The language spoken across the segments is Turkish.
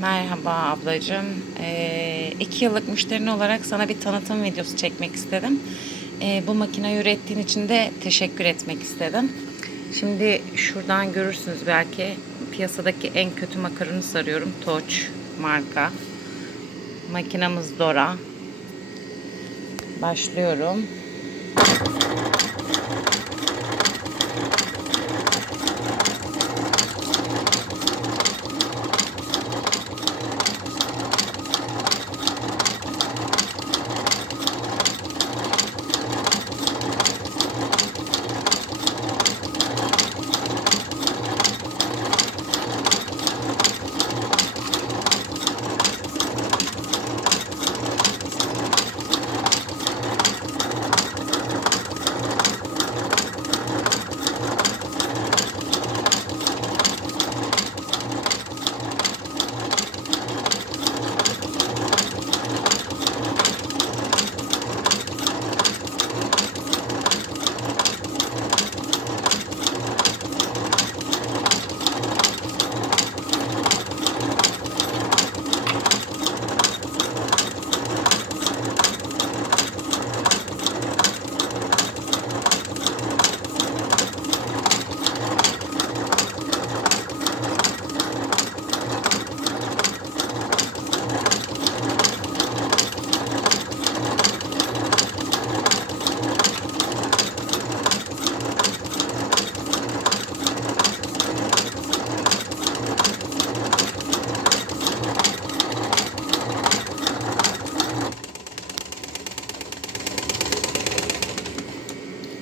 Merhaba ablacığım. Ee, iki yıllık müşterin olarak sana bir tanıtım videosu çekmek istedim. Ee, bu makineyi ürettiğin için de teşekkür etmek istedim. Şimdi şuradan görürsünüz belki piyasadaki en kötü makaronu sarıyorum. Toç marka. Makinamız Dora. Başlıyorum.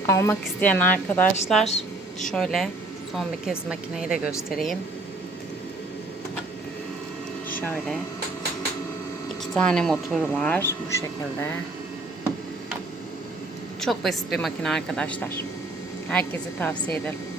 Almak isteyen arkadaşlar şöyle son bir kez makineyi de göstereyim. Şöyle iki tane motor var bu şekilde. Çok basit bir makine arkadaşlar. Herkese tavsiye ederim.